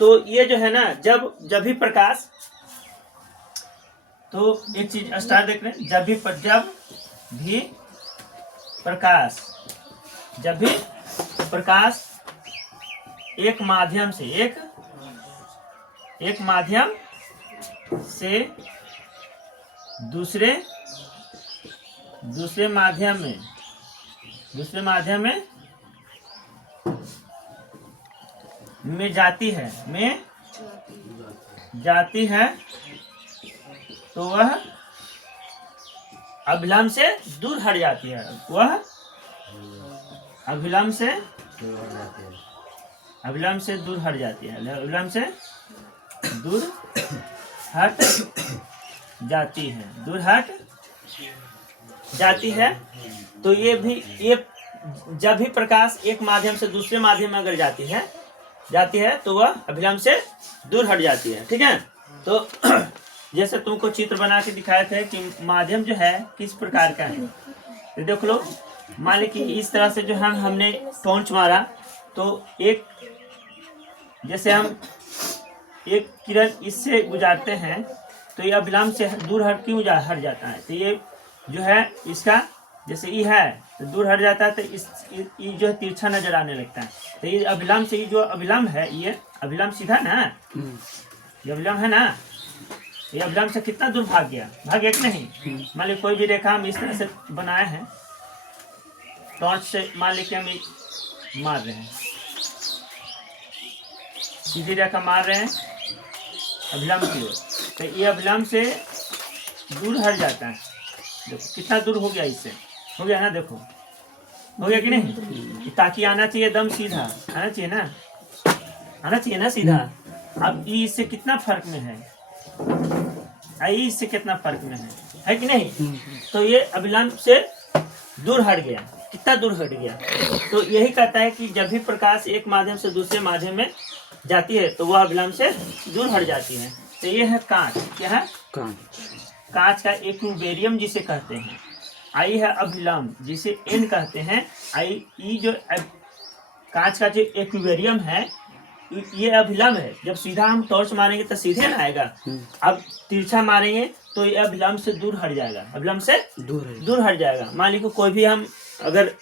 तो ये जो है ना, जब भी प्रकाश, तो एक चीज स्टार देख रहे हैं, जब भी प्रकाश एक माध्यम से दूसरे माध्यम में जाती है तो वह अभिलंब से दूर हट जाती है। अभिलंब से दूर हट जाती है। तो ये जब भी प्रकाश एक माध्यम से दूसरे माध्यम में अगर जाती है तो वह अभिलंब से दूर हट जाती है। ठीक है। तो जैसे तुमको चित्र बना के दिखाए थे कि माध्यम जो है किस प्रकार का है, तो देख लो। मान ली कि इस तरह से जो है हमने टॉर्च मारा, तो जैसे हम एक किरण इससे गुजारते हैं तो ये अभिलंब से दूर हट जाता है। तो ये जो है इसका जैसे ई है तो दूर हट जाता है, तो ये जो है तिरछा नजर आने लगता है। तो ये अभिलंब से, ये जो अभिलंब है, ये अभिलंब सीधा ना, ये अभिलंब है ना, ये अभिलंब से कितना दूर भाग गया कि नहीं। मान ली कोई भी रेखा हम इस तरह से बनाए हैं, टॉर्च से मान ली कि हम मार रहे हैं, सीधी रेखा मार रहे हैं अभिलंब की ओर, तो ये अभिलंब से दूर हट जाता है। देखो कितना दूर हो गया, इससे हो गया ना, देखो हो गया कि नहीं। ताकि आना चाहिए एकदम सीधा, आना चाहिए ना सीधा। अब ई इससे कितना फर्क में है, इससे कितना फर्क में है कि नहीं। तो ये अभिलंब से दूर हट गया, कितना दूर हट गया। तो यही कहता है कि जब भी प्रकाश एक माध्यम से दूसरे माध्यम में जाती है तो वह अभिलंब से दूर हट जाती है। तो ये है कांच, क्या है कांच का एक्विबेरियम जिसे कहते हैं। आई है अभिलंब जिसे एन कहते हैं। आई ई जो कांच का जो एक्विबेरियम है ये अभिलंब है। जब सीधा हम टॉर्च मारेंगे तो सीधे ना आएगा, अब तिरछा मारेंगे तो ये अभिलंब से दूर हट जाएगा, अभिलंब से दूर हट जाएगा। मान लीजिए कोई भी हम अगर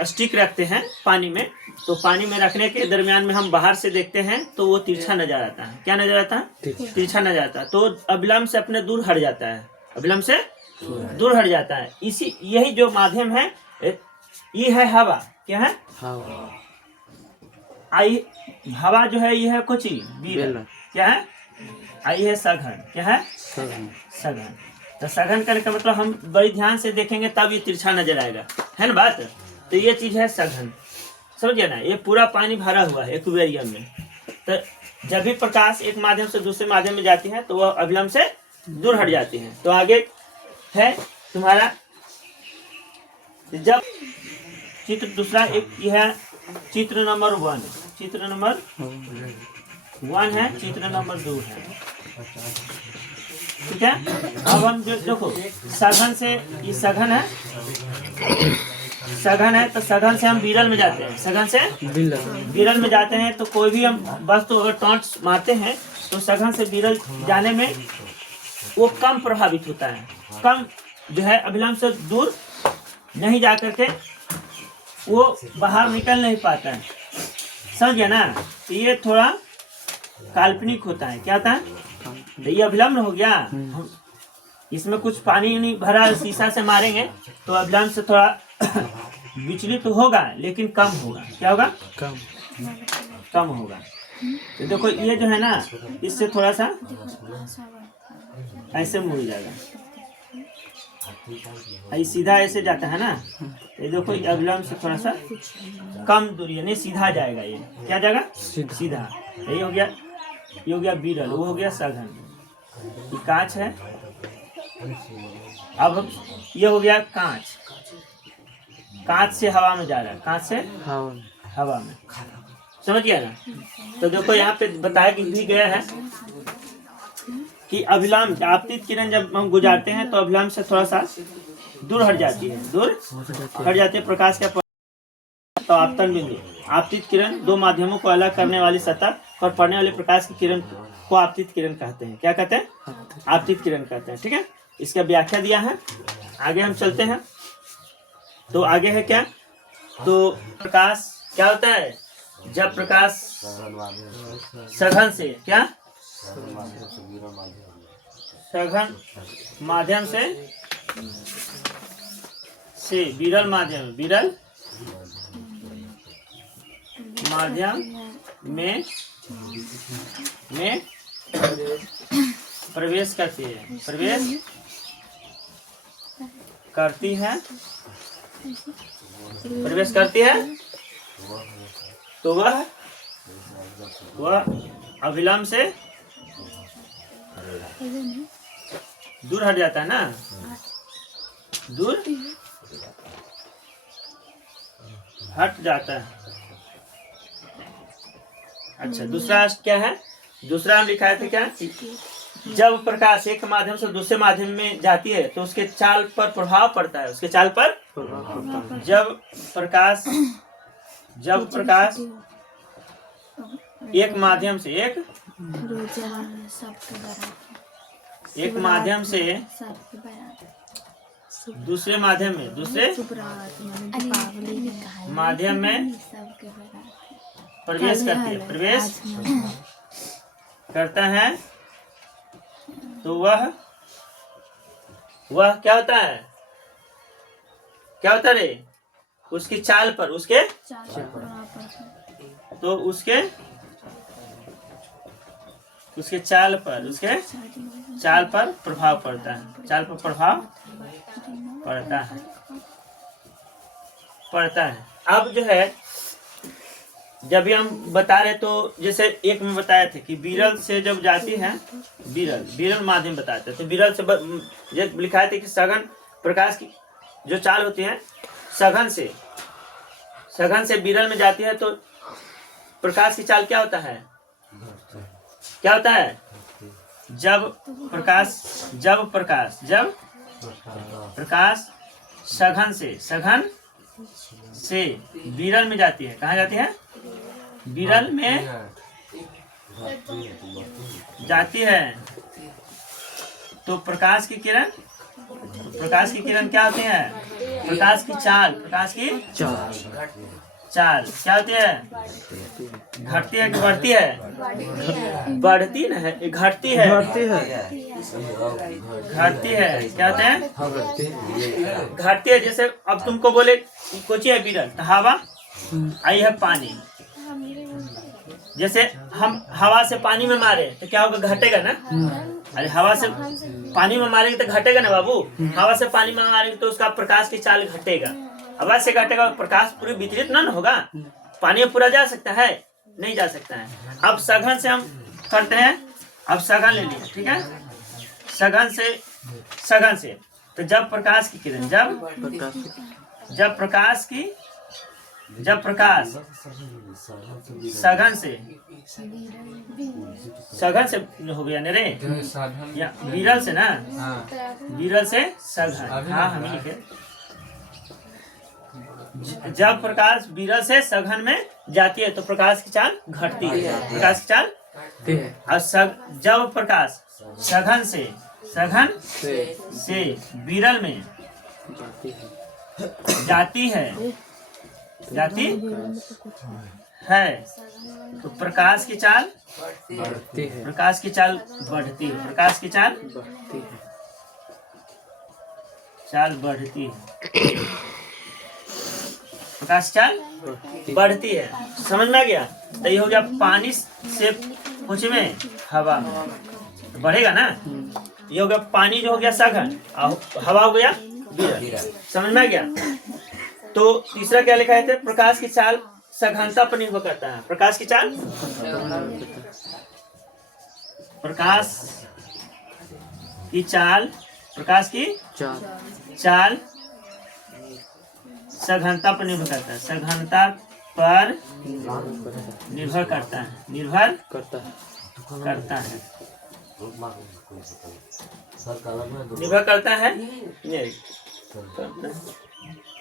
स्टिक रखते हैं पानी में, तो पानी में रखने के दरमियान में हम बाहर से देखते हैं तो वो तिरछा नजर आता है। क्या नजर आता है? तिरछा नजर आता है। तो अभिलंब से अपने दूर हट जाता है, अभिलंब से दूर हट जाता है। यही जो माध्यम है, ये है हवा। क्या है? आई हवा जो है ये है कुछ बीरल। क्या है? आई है सघन। क्या है? सघन। तो सघन करने का मतलब हम बड़ी ध्यान से देखेंगे तब ये तिरछा नजर आएगा, है ना बात। तो ये चीज है सघन, समझिए ना। ये पूरा पानी भरा हुआ है एक्वेरियम में। तो जब भी प्रकाश एक माध्यम से दूसरे माध्यम में जाती है तो वह अभिलंब से दूर हट जाती है। तो आगे है तुम्हारा जब चित्र दूसरा, एक यह है चित्र नंबर 1, चित्र नंबर 1 है, चित्र नंबर 2 है। ठीक है। अब हम देखो सघन से, ये सघन है, सघन है तो सघन से हम विरल में जाते हैं। सघन से विरल में जाते हैं तो कोई भी हम वस्तु अगर टॉर्च मारते हैं तो सघन से विरल जाने में वो कम प्रभावित होता है, कम जो है अभिलंब से दूर नहीं जा करके वो बाहर निकल नहीं पाता है, समझ गया ना। तो ये थोड़ा काल्पनिक होता है। क्या होता है? तो ये अभिलंब हो गया, हम इसमें कुछ पानी नहीं भरा, शीशा से मारेंगे तो अभिलंब से थोड़ा विचलित तो होगा लेकिन कम होगा। क्या होगा? कम होगा। तो देखो ये जो है ना, इससे थोड़ा सा ऐसे मुड़ जाएगा, सीधा ऐसे जाता है ना। ये देखो अभिलंब से थोड़ा सा कम दूरी, यानी सीधा जाएगा। ये क्या जाएगा? सीधा। यही हो गया, ये हो गया विरल, वो हो गया सघन। ये कांच है। अब ये हो गया कांच, कांच से हवा में जा रहा है, कांच से हवा में, समझ गया ना। तो देखो यहाँ पे बताया कि भी गया है कि अभिलंब आपतित किरण जब हम गुजारते हैं तो अभिलंब से थोड़ा सा दूर हट जाती है, दूर हट जाती है प्रकाश का। तो आपतन बिंदु, आपतित किरण दो माध्यमों को अलग करने वाली सतह पर पड़ने वाले प्रकाश की किरण को आपतित किरण कहते हैं। क्या कहते हैं? आपतित किरण कहते हैं। ठीक है, इसका व्याख्या दिया है। आगे हम चलते हैं। तो आगे है क्या? तो प्रकाश क्या होता है? जब प्रकाश सघन से क्या सघन माध्यम से विरल माध्यम में प्रवेश करती है तो वह अविलंब से दूर हट जाता है ना, दूर हट जाता है। अच्छा, दूसरा क्या है? दूसरा हम लिखा है क्या? जब प्रकाश एक माध्यम से दूसरे माध्यम में जाती है तो उसके चाल पर प्रभाव पड़ता है। उसके चाल पर जब प्रकाश एक माध्यम से दूसरे माध्यम में प्रवेश करता है तो वह क्या होता है? क्या होता रे? उसकी चाल पर उसके चाल पर प्रभाव पड़ता है। चाल पर प्रभाव पड़ता है। अब जो है, जब भी हम बता रहे तो जैसे एक में बताए थे कि विरल से जब जाती है, विरल माध्यम बताए थे, तो विरल से लिखाए थे कि सघन प्रकाश की जो चाल होती है सघन से विरल में जाती है तो प्रकाश की चाल क्या होता है? जब प्रकाश सघन से विरल में जाती है। कहाँ जाती है? विरल में जाती है तो प्रकाश की किरण क्या होती है? प्रकाश की चाल क्या होती है? घटती है कि बढ़ती है? बढ़ती न है, घटती है। घटती है। क्या होते हैं? घटती है। जैसे अब तुमको बोले कोची है विरल, तो हवा आई है पानी। जैसे हम हवा से पानी में मारे तो क्या होगा? घटेगा ना। अरे हवा से पानी में मारेंगे तो घटेगा ना बाबू। हवा से पानी में मारेंगे तो उसका प्रकाश की चाल घटेगा। हवा से घटेगा, प्रकाश पूरी वितरित ना होगा। पानी में पूरा जा सकता है? नहीं जा सकता है। अब सघन से हम करते हैं। अब सघन ले लिए, ठीक है। सघन से तो जब प्रकाश की किरण जब प्रकाश सघन से हो गया ना रे, या विरल से ना, विरल से सघन। हाँ, हम लिखे जब प्रकाश विरल से सघन में जाती है तो प्रकाश की चाल घटती है। प्रकाश की चाल और जब प्रकाश सघन से विरल में जाती है तो प्रकाश की चाल बढ़ती है। प्रकाश की चाल बढ़ती है। प्रकाश चाल बढ़ती है। समझ में आ गया? तो ये हो गया पानी से पूछ में हवा में बढ़ेगा ना। ये हो गया पानी, जो हो गया सघन, हवा हो गया विरल। समझ में आ गया? तो तीसरा क्या लिखा है? प्रकाश की चाल सघनता पर निर्भर करता है। प्रकाश की चाल सघनता पर निर्भर करता है। सघनता पर निर्भर करता है।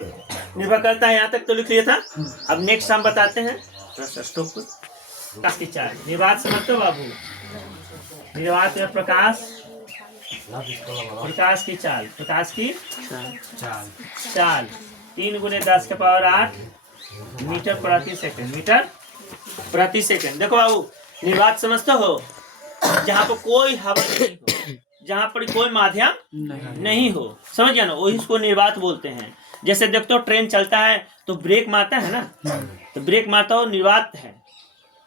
निर्भर करता है। यहाँ तक तो लिख लिया था। अब नेक्स्ट हम बताते हैं स्टॉप प्रकाश की चाल। निर्वात समझते हो बाबू? निर्वात में प्रकाश की चाल, प्रकाश की चाल 3 × 10⁸ मीटर प्रति सेकंड, मीटर प्रति सेकंड। देखो बाबू, निर्वात समझते हो? जहाँ पर कोई हवा नहीं हो, जहाँ पर कोई माध्यम नहीं हो, समझ गया ना, वही इसको निर्वात बोलते हैं। जैसे देखते हो ट्रेन चलता है तो ब्रेक मारता है ना, तो ब्रेक मारता हो निर्वात है,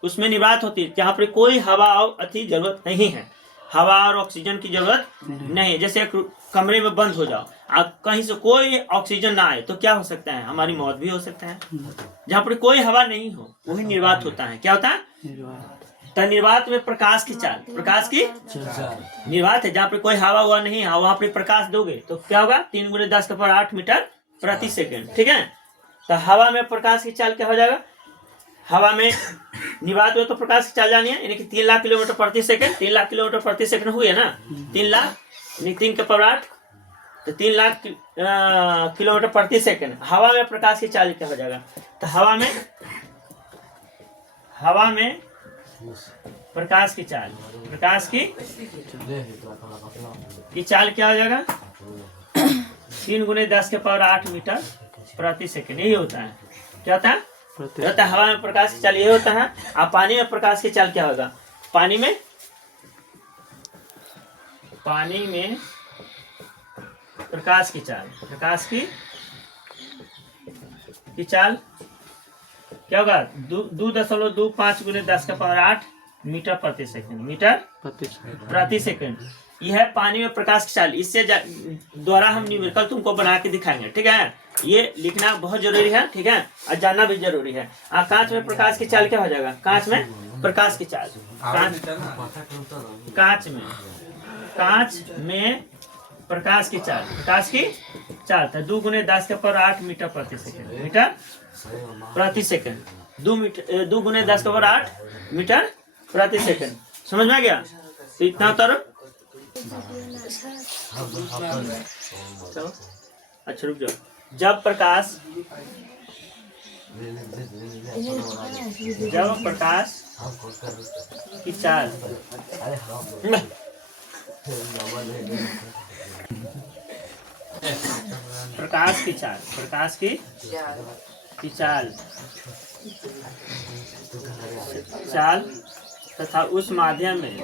उसमें निर्वात होती है। जहाँ पर कोई हवा और अति जरूरत नहीं है, हवा और ऑक्सीजन की जरूरत नहीं। जैसे एक कमरे में बंद हो जाओ, आप कहीं से कोई ऑक्सीजन ना आए तो क्या हो सकता है? हमारी मौत भी हो सकता है। जहाँ पर कोई हवा नहीं हो वही निर्वात होता है। क्या होता है? तो निर्वात में प्रकाश की चाल, प्रकाश की निर्वात है। जहाँ पे कोई हवा हुआ नहीं है, वहां पे प्रकाश दोगे तो क्या होगा? 3 × 10⁸ मीटर प्रति सेकंड। ठीक है, तो हवा में प्रकाश की चाल क्या हो जाएगा? हवा में निर्वात में तो प्रकाश की चाल जानी है, यानी कि 3 लाख किलोमीटर प्रति सेकंड। 3 लाख किलोमीटर प्रति सेकंड हुई है ना, 3 लाख 3 के पावर 8, तो 3 लाख किलोमीटर प्रति सेकंड। हवा में प्रकाश की चाल क्या हो जाएगा? तो हवा में प्रकाश की चाल, प्रकाश की चाल क्या हो जाएगा? 3 × 10⁸ मीटर प्रति सेकंड। यही होता है। क्या होता है? हवा में प्रकाश की चाल ये होता है। अब पानी में प्रकाश की चाल क्या होगा? पानी में प्रकाश की चाल, प्रकाश की चाल क्या होगा? 2.25 × 10⁸ मीटर प्रति सेकंड, मीटर प्रति सेकंड। यह है पानी में प्रकाश की चाल। इससे द्वारा हम न्यूमेरिकल तुमको बना के दिखाएंगे। ठीक है, ये लिखना बहुत जरूरी है। ठीक है, और जानना भी जरूरी है। कांच में प्रकाश की चाल क्या हो जाएगा? कांच में प्रकाश की चाल, कांच में प्रकाश की चाल, प्रकाश की चाल था 2 × 10⁸ मीटर प्रति सेकंड, मीटर प्रति सेकंड। 2 × 10⁸ मीटर प्रति सेकंड। समझ में आ गया? तो इतना उतर। अच्छा रुक जाओ। जब प्रकाश की चाल तथा उस माध्यम में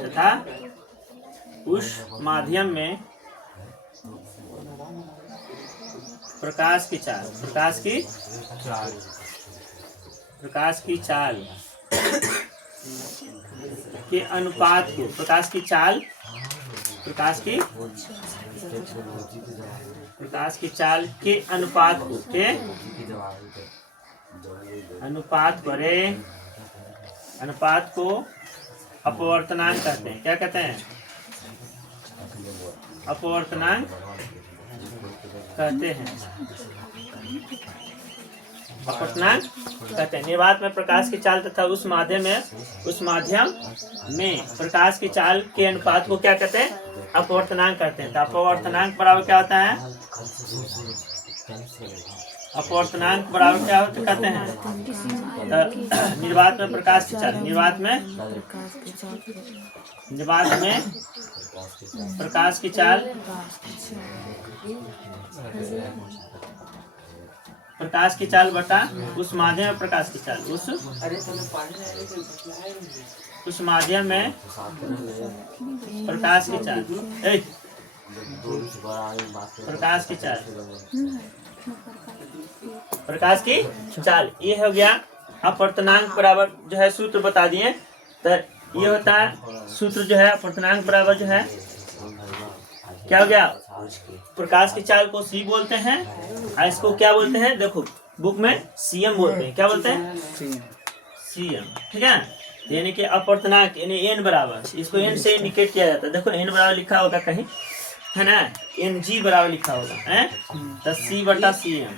प्रकाश की चाल के अनुपात को, प्रकाश की चाल के अनुपात को अपवर्तनांक कहते हैं। क्या कहते हैं? अपवर्तनांक कहते हैं। अपवर्तनांक कहते हैं। निर्वात में प्रकाश की चाल तथा उस माध्यम में प्रकाश की चाल के अनुपात को क्या कहते हैं? अपवर्तनांक कहते हैं। तो अपवर्तनांक बराबर क्या होता है? अपवर्तनांक बराबर क्या होता कहते हैं? निर्वात में प्रकाश की चाल, निर्वात में प्रकाश की चाल, प्रकाश की चाल बटा उस माध्यम में प्रकाश की चाल, उस माध्यम में प्रकाश की चाल, प्रकाश की चाल। ये हो गया अपवर्तनांक बराबर जो है सूत्र बता दिए। तो ये होता है सूत्र जो है अपवर्तनांक बराबर जो है क्या हो गया? प्रकाश की चाल को सी बोलते हैं और इसको क्या बोलते हैं? देखो बुक में सीएम बोलते हैं। क्या बोलते हैं? सीएम। ठीक है, यानी कि अपवर्तनांक यानी एन बराबर, इसको एन से इंडिकेट किया जाता है। देखो एन बराबर लिखा होगा कहीं, है ना, एन जी बराबर लिखा होगा है, तो सी बटा सीएम।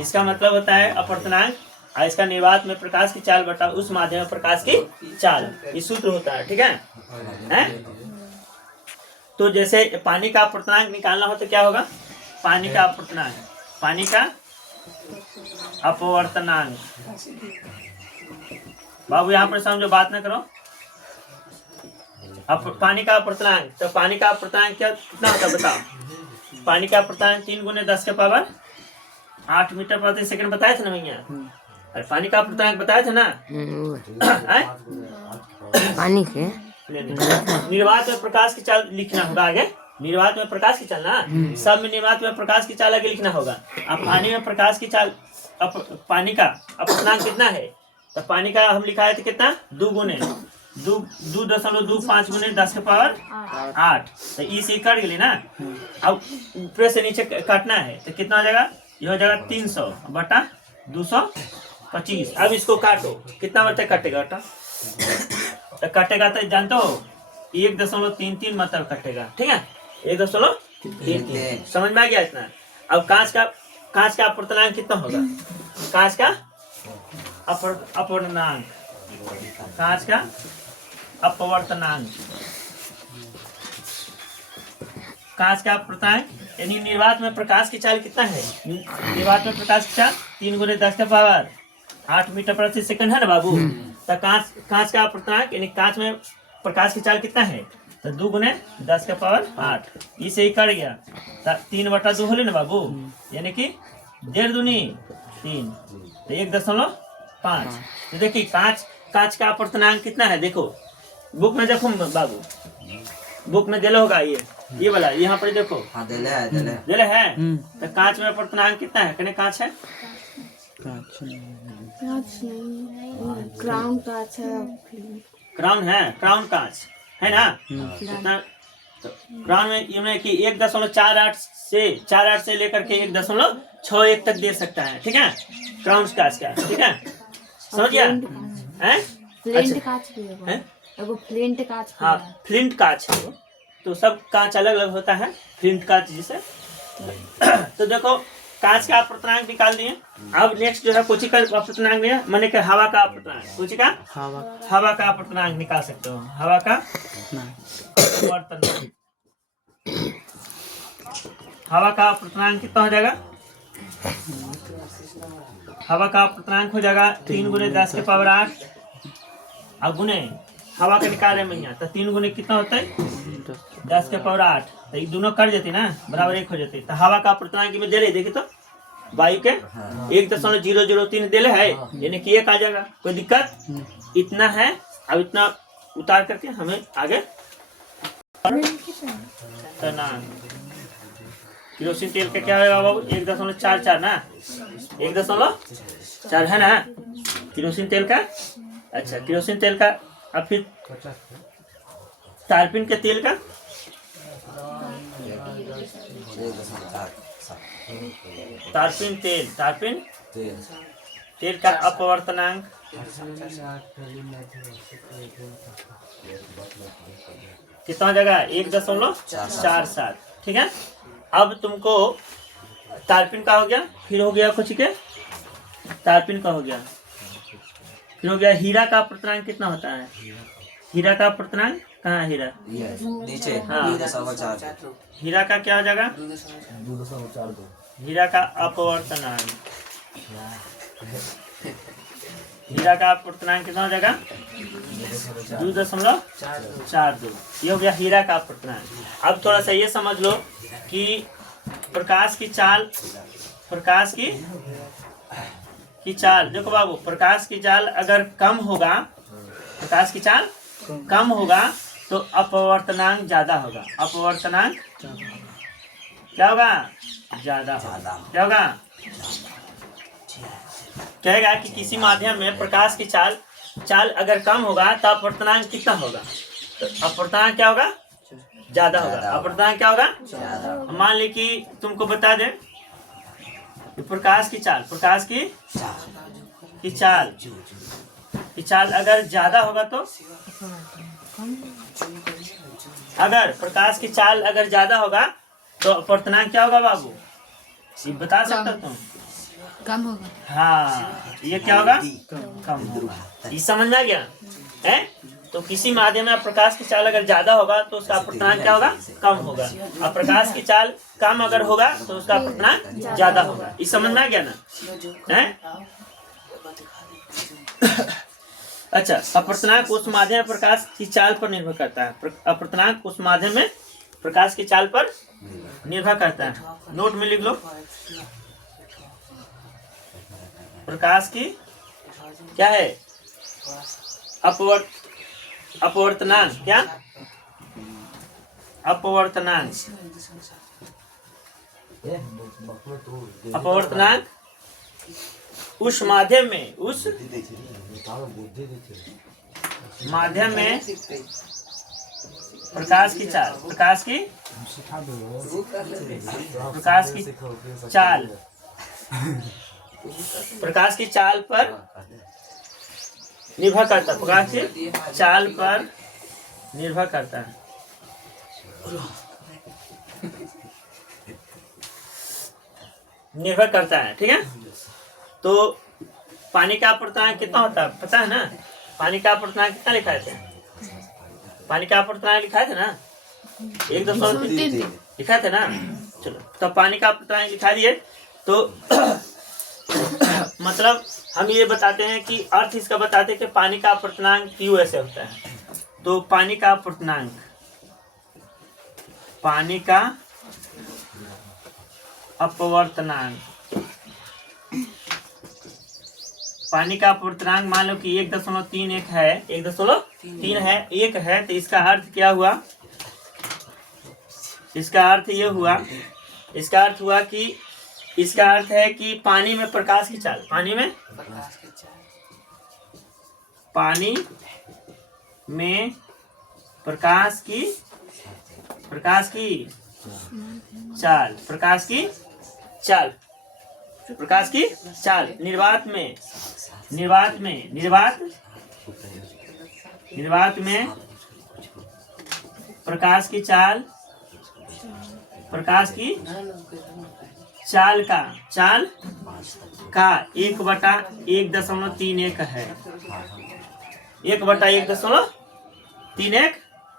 इसका मतलब होता है अपवर्तनांक और इसका निर्वात में प्रकाश की चाल बटा उस माध्यम में प्रकाश की चाल, ये सूत्र होता है। ठीक है, तो जैसे पानी का अपवर्तनांक निकालना हो तो क्या होगा? पानी का अपवर्तनांक पानी का अपवर्तनांक। बाबू यहाँ पर समझो, बात ना करो। पानी का अपवर्तनांक, तो पानी का अपवर्तनांक क्या कितना होता है बताओ। पानी का अपवर्तनांक 3 × 10⁸ मीटर प्रति सेकंड बताए थे ना भैया। अरे पानी का अपवर्तनांक बताए थे ना। पानी के निर्वात में प्रकाश की चाल लिखना होगा आगे। निर्वात में प्रकाश की चाल ना, सब में निर्वात में प्रकाश की चाल आगे लिखना होगा। अब पानी में प्रकाश की चाल, पानी का अपवर्तनांक कितना है, तो पानी का हम लिखा है तो कितना 2.25 × 10⁸ तो ई से कट गई ना। अब ऊपर से नीचे काटना है तो कितना हो जाएगा, ये हो जाएगा 300/225। अब इसको काटो, कितना मतलब कटेगा बेटा, तो कटेगा तो जानते हो 1.33 मतलब कटेगा। ठीक है, 1.33 समझ में आ गया इतना। अब कांच का अपवर्तनांक कितना होगा, कांच का अपवर्तनांक, कांच का अपवर्तनांक, कांच का अपवर्तनांक यानी निर्वात में प्रकाश की चाल कितना है। निर्वात में प्रकाश की चाल 3 × 10⁸ मीटर प्रति सेकंड है ना बाबू। तो कांच का अपवर्तनांक यानी कांच में प्रकाश की चाल कितना है, तो 2 × 10⁸ इसे ही कट गया तो 3/2 होले ना बाबू, यानी कि 1.5 दूनी 3 तो 1.5। तो देखिए कांच का अपवर्तनांक कितना है, देखो बुक में देखो बाबू, बुक में दिला होगा ये वाला, यहाँ पर देखो। हाँ, दिला है। तो कांच में अपवर्तनांक कितना है, कहने कांच है, क्राउन कांच है, क्राउन है, क्राउन कांच है ना। कितना तो क्राउन में ये कि 1.48 से लेकर के 1.61 तक दे सकता है। ठीक है, क्राउन कांच का। ठीक है, समझ गया हैं। फ्लिंट कांच भी है, एगो फ्लिंट कांच। हाँ, फ्लिंट कांच है, तो सब कांच अलग अलग होता है, फ्लिंट कांच जिसे। तो देखो कांच का अपवर्तनांक निकाल दिए। अब नेक्स्ट जो है कोची का अपवर्तनांक दिया, माने कि हवा का अपवर्तनांक, कोची का हवा का अपवर्तनांक निकाल सकते हो। हवा का अपवर्तनांक, हवा का अपवर्तनांक कितना हो जाएगा, हवा का अपवर्तनांक हो जाएगा 3 × 10⁸ और गुने हवा का निकाल रहे हैं तो 3 × कितना होता है 10⁸। तो ये दोनों कट जाते ना, बराबर 1 हो जाते। तो हवा का अपवर्तनांक में दे रहे, देखिए तो वायु के 1.003 दे है, यानी कि 1 आ जाएगा, कोई दिक्कत इतना है। अब इतना उतार करके हमें आगे करना। केरोसिन तेल का क्या है बाबू, 1.44 ना, 1.4 है ना केरोसिन तेल का। अच्छा, केरोसिन तेल का। अब फिर तारपीन के तेल का, तारपीन तेल का अपवर्तनांक कितना हो जाएगा 1.47। ठीक है, अब तुमको तारपीन का हो गया, फिर हो गया कुछ के तारपीन का हो गया, फिर हो गया हीरा का अपवर्तनांक कितना होता है। हीरा का अपवर्तनांक कहाँ है, हीरा नीचे। हाँ, 2.4। हीरा का क्या हो जाएगा, हीरा का अपवर्तनांक, हीरा का अपवर्तनांक कितना हो जाएगा 2.42। ये हो गया हीरा का अपवर्तनांक। अब थोड़ा सा ये समझ लो कि प्रकाश की चाल देखो बाबू, प्रकाश की चाल अगर कम होगा, प्रकाश की चाल कम होगा तो अपवर्तनांक ज्यादा होगा। अपवर्तनांक क्या होगा, ज्यादा होगा। क्या होगा, कहेगा कि किसी माध्यम में प्रकाश की चाल अगर कम होगा तो अपवर्तनांक कितना होगा, तो अपवर्तनांक क्या होगा, ज्यादा होगा। अपवर्तनांक क्या होगा, मान ली कि तुमको बता दें प्रकाश की चाल अगर ज्यादा होगा तो, अगर प्रकाश की चाल अगर ज्यादा होगा तो अपवर्तनांक क्या होगा बाबू, ये बता सकते हो तुम, कम होगा। हाँ, ये क्या होगा, कम होगा। ये समझ में आ गया है। तो किसी माध्यम में प्रकाश की चाल अगर ज्यादा होगा तो उसका अपवर्तनांक क्या होगा, कम होगा। और प्रकाश की चाल कम अगर होगा तो उसका अपवर्तनांक ज्यादा होगा। इस समझ में आ गया ना है? अच्छा, अपवर्तनांक उस माध्यम में प्रकाश की चाल पर निर्भर करता है। अपवर्तनांक उस माध्यम में प्रकाश की चाल पर निर्भर करता है। नोट में लिख लो, प्रकाश की क्या है, अपवर्तनांक, क्या अपवर्तनांक, अपवर्तनांक उस माध्यम में, उस माध्यम में प्रकाश की चाल, प्रकाश की चाल, प्रकाश की चाल पर निर्भर करता है। प्रकाश की चाल पर निर्भर करता है। निर्भर करता है, ठीक है। तो पानी का अपवर्तनांक कितना होता है पता है ना? पानी का अपवर्तनांक कितना लिखा थे? पानी का अपवर्तनांक लिखा थे ना, 1.3 लिखा थे ना। चलो, तो पानी का अपवर्तनांक लिखा दिए। तो मतलब हम ये बताते हैं कि अर्थ इसका बताते हैं कि पानी का अपवर्तनांक क्यों ऐसे होता है। तो पानी का अपवर्तनांक, पानी का अपवर्तनांक, पानी का अपवर्तनांक मान लो कि 1.31 है, 1.3 है, 1 है, तो इसका अर्थ क्या हुआ? इसका अर्थ ये हुआ, इसका अर्थ हुआ कि इसका अर्थ है कि पानी में प्रकाश की चाल, पानी में प्रकाश की चाल, प्रकाश की चाल, निर्वात में प्रकाश की चाल, चाल का 1/1.31 है। 1/1.31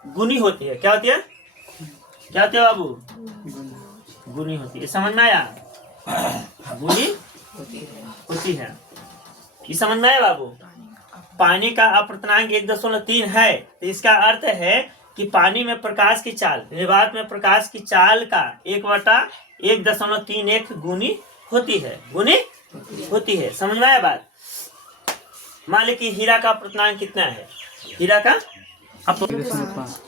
गुनी होती है। क्या होती है? क्या होती है बाबू? गुनी होती है। समझ में आया? गुनी होती है। ये समझ में आया बाबू? पानी का अपवर्तनांक 1.3 है, तो इसका अर्थ है कि पानी में प्रकाश की चाल, निर्वात में प्रकाश की चाल का 1/1.31 गुनी होती है। गुनी होती है। समझ में आया बात? मान ली कि हीरा का अपवर्तनांक कितना है? हीरा का 1.5,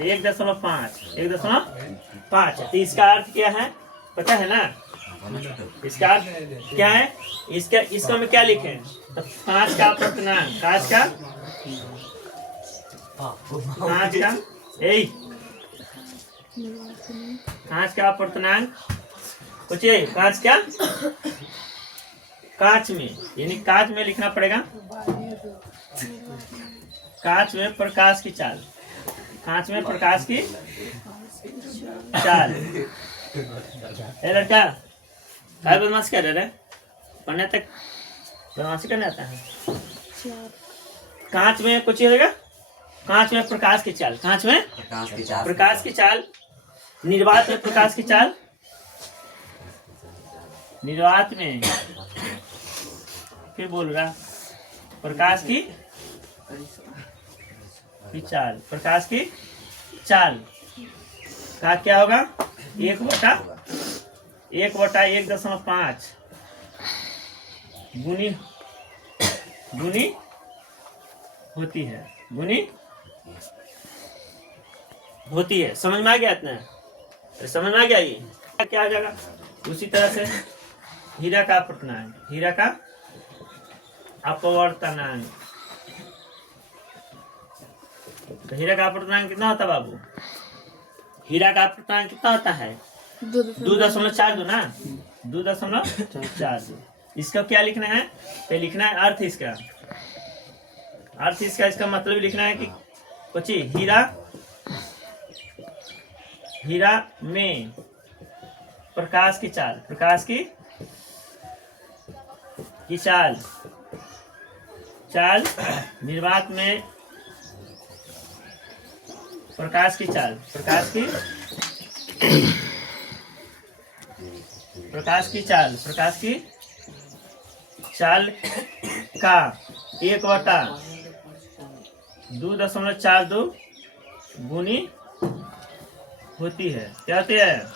1.5 है। तो इसका अर्थ क्या है पता है ना? इसका अर्थ क्या है? इसका में क्या लिखे? तो कांच का अपवर्तनांक, कांच का अपवर्तनांक कुछ कांच में, यानी कांच में लिखना पड़ेगा। कांच में प्रकाश की चाल, कांच में प्रकाश की चाल। लड़का काय बदमाश कर रहे? पढ़ने तक बदमाशी करने आता है। कांच में कुछ होगा, कांच में प्रकाश की चाल, कांच में प्रकाश की चाल, निर्वात में प्रकाश की चाल, निर्वात में फिर बोल रहा प्रकाश की चाल, प्रकाश की चाल का क्या होगा? 1/1.5 गुनी होती है। गुनी होती है। समझ में आ गया? इतना समझ में आ गया? ये क्या आ जाएगा? उसी तरह से हीरा का अपवर्तनांक, हीरा का अपवर्तनांक, तो हीरा का अपवर्तनांक कितना होता है बाबू? हीरा का अपवर्तनांक कितना होता है? 2.42 ना, 2.42। इसका क्या लिखना है? तो लिखना है अर्थ इसका, इसका मतलब लिखना है कि कुछ हीरा में प्रकाश की चाल, प्रकाश की चाल चाल, निर्वात में प्रकाश की चाल, प्रकाश की चाल का 1/2.42 गुनी होती है। क्या होती है?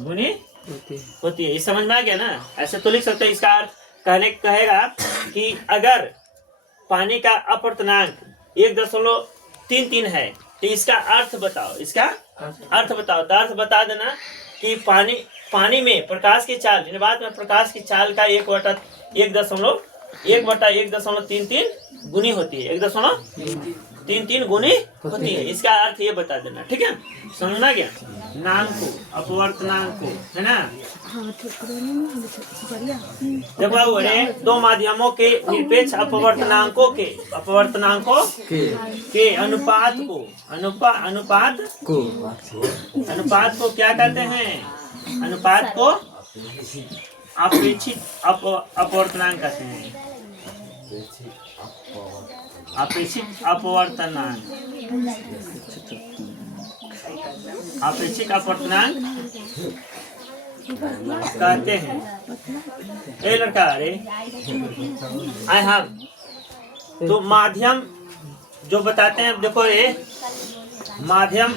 गुनी होती है। ये समझ में आ गया ना? ऐसे तो लिख सकते हो। इसका अर्थ कहेगा कि अगर पानी का अपवर्तनांक 1.33 है तो इसका अर्थ बताओ। इसका अर्थ बताओ। तो अर्थ बता देना कि पानी में प्रकाश की चाल, निर्वात में प्रकाश की चाल का 1/1.33 गुनी होती है। 1.33 गुनी होती है। इसका अर्थ ये बता देना। ठीक है, समझना गया? नाम को, अपवर्तनांक को, है ना? देखो बाबू, अरे दो माध्यमों के निरपेक्ष अपवर्तनांकों के अनुपात को क्या कहते हैं? अनुपात को अपेक्षित अपवर्तनांक कहते हैं। अपेक्षित अपवर्तनांक कहते हैं। ए लड़का, अरे आए हम तो माध्यम जो बताते हैं। देखो ये माध्यम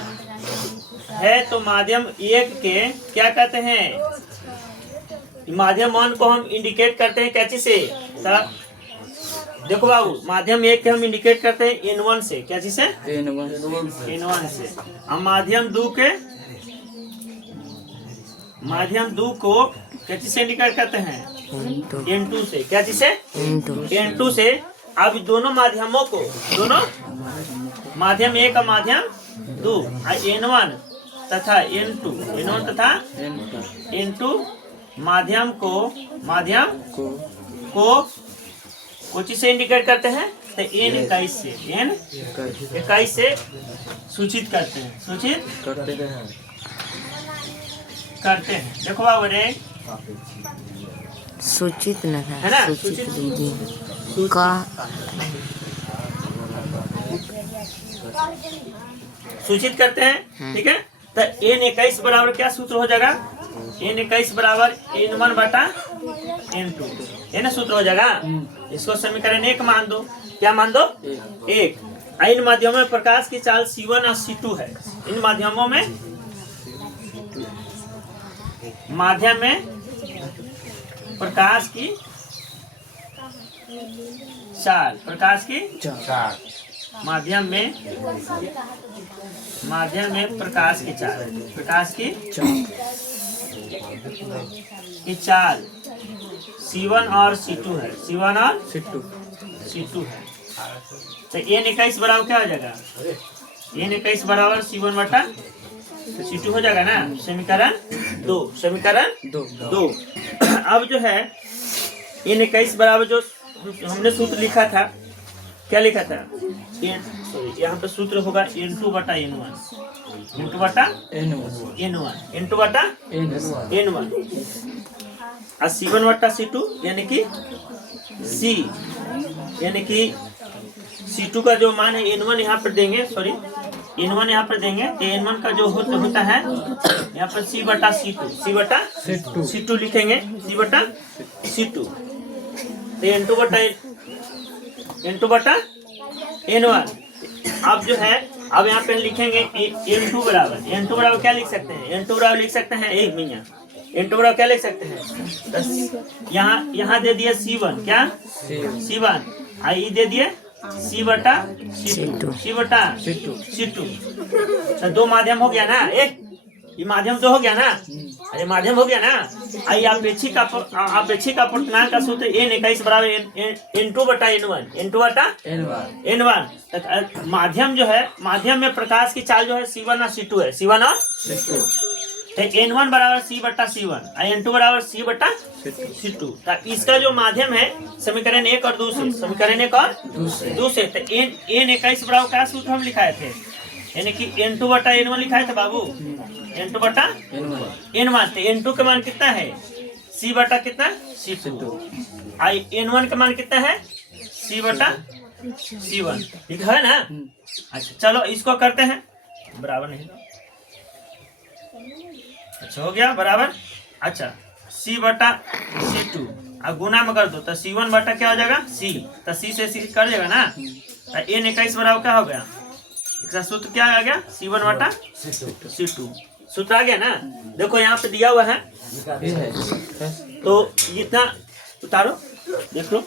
है तो माध्यम एक के क्या कहते हैं? माध्यम वन को हम इंडिकेट करते हैं क्या चीज से? देखो बाबू, माध्यम एक के हम इंडिकेट करते हैं N1 से। क्या चीज से? N1 से। हम माध्यम दो को क्या चीज से इंडिकेट करते हैं? N2 से। क्या चीज से? N2 से। अब दोनों माध्यमों को, दोनों माध्यम एक और माध्यम दो, N1 तथा N2 माध्यम को चीज से इंडिकेट करते हैं? तो N21 से सूचित करते हैं। देखो बाबू रे, सूचित न है ना? सूचित का सूचित करते हैं। ठीक है, तो N21 बराबर क्या सूत्र हो जाएगा? N21 बराबर N1/N2, ये ना सूत्र हो जाएगा। इसको समीकरण 1 मान दो। क्या मान दो? 1। इन माध्यमों में प्रकाश की चाल C1 और C2 है। इन माध्यम में प्रकाश की चाल, माध्यम में प्रकाश की चाल C1 और C2 है। तो N21 बराबर क्या हो जाएगा? N21 बराबर C1/C2 हो जाएगा ना? समीकरण 2। अब जो है N21 बराबर जो हमने सूत्र लिखा था, क्या लिखा था? यहाँ पे सूत्र होगा N2/N1 और C1/C2 यानी कि C2 का जो मान है N1 यहाँ पर देंगे, N1 यहाँ पर देंगे। तो N1 का जो होता है यहाँ पर C/C2 लिखेंगे। C/C2 तो N2/N1। अब जो है, अब यहाँ पे लिखेंगे N2 बराबर क्या लिख सकते हैं? N2 बराबर लिख सकते हैं N2 बराबर क्या लिख सकते हैं? यहाँ दे दिया C1, क्या C1, आई दे दिए C/C2। तो दो माध्यम हो गया ना? एक ये माध्यम तो हो गया ना? अरे माध्यम हो गया ना? आई अपेक्षिक अपवर्तनांक का सूत्र N21 बराबर N2/N1। माध्यम जो है, माध्यम में प्रकाश की चाल जो है C1 और C2 है। तो N1 बराबर C/C1 और N2 बराबर C/C2। तो इसका जो माध्यम है समीकरण 1 और 2 से, तो N21 बराबर क्या सूत्र हम लिखाए थे? यानी कि N2/N1 लिखाए थे बाबू। N2/N1। तो N2 का मान कितना है? C/C2। N1 का मान कितना है? सी बटा C1 ठीक है ना। अच्छा चलो इसको करते हैं बराबर नहीं तो अच्छा हो गया बराबर। अच्छा C बटा C2 अब गुना में कर दो तो C1 बटा क्या हो जाएगा C, तो C से C कर जाएगा ना। तो n 21 बराबर क्या हो गया, इसका सूत्र क्या आ गया C1 बटा C2 सूत्र आ गया ना। देखो यहाँ पे दिया हुआ है तो इतना उतारो देख लो।